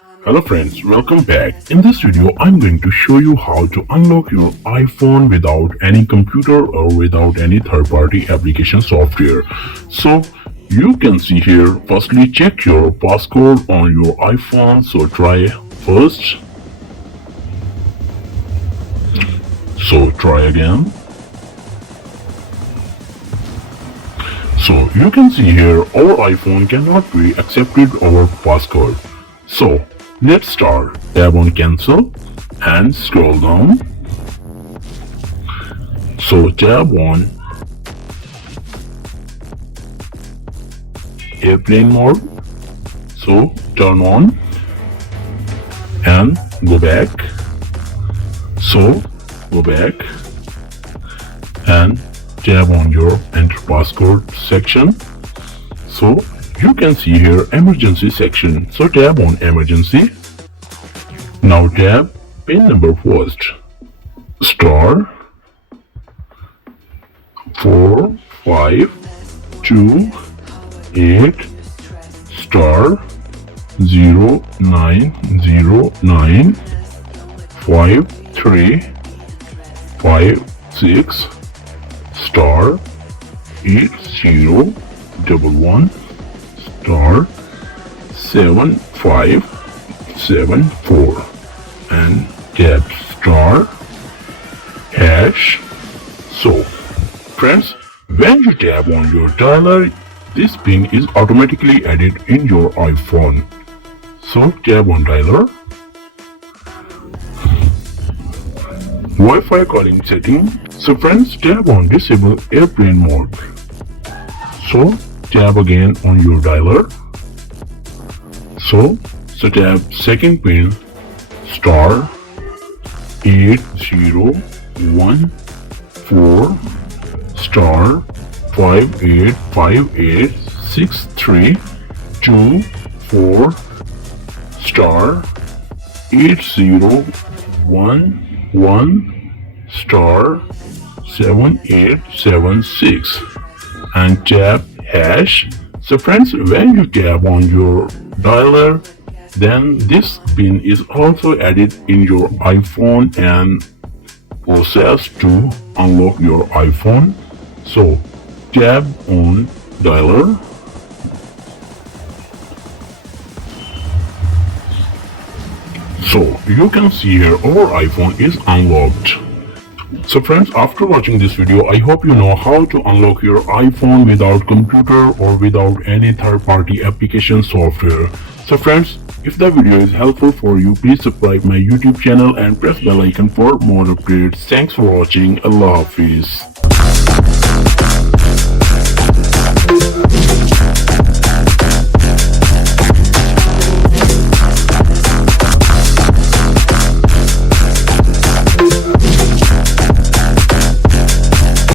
Hello friends, welcome back. In this video, I'm going to show you how to unlock your iPhone without any computer or without any third-party application software. So you can see here, firstly check your passcode on your iPhone. So try first. So try again. So you can see here our iPhone cannot be accepted our passcode. So let's start. Tap on cancel and scroll down. So tap on airplane mode. So turn on and go back. So go back and tap on your enter passcode section. So you can see here emergency section. So tap on emergency. Now tap pin number first. Star 4 5 2 8 star 0 9 0 9 5 3 5 6 star 8 0 1 star 7 5 7 4 and tap star hash. So friends, when you tap on your dialer, this pin is automatically added in your iPhone. So tap on dialer. Wi-Fi calling setting. So friends, tap on disable airplane mode. So tap again on your dialer. So tap second pin star 8014 star 58586324 star 8011 star 7876 and tap hash. So friends, when you tap on your dialer, then this pin is also added in your iPhone and processed to unlock your iPhone. So tap on dialer. So you can see here our iPhone is unlocked. So friends, after watching this video, I hope you know how to unlock your iPhone without computer or without any third-party application software. So friends, if the video is helpful for you, please subscribe my YouTube channel and press bell icon for more updates. Thanks for watching. Allah Hafiz.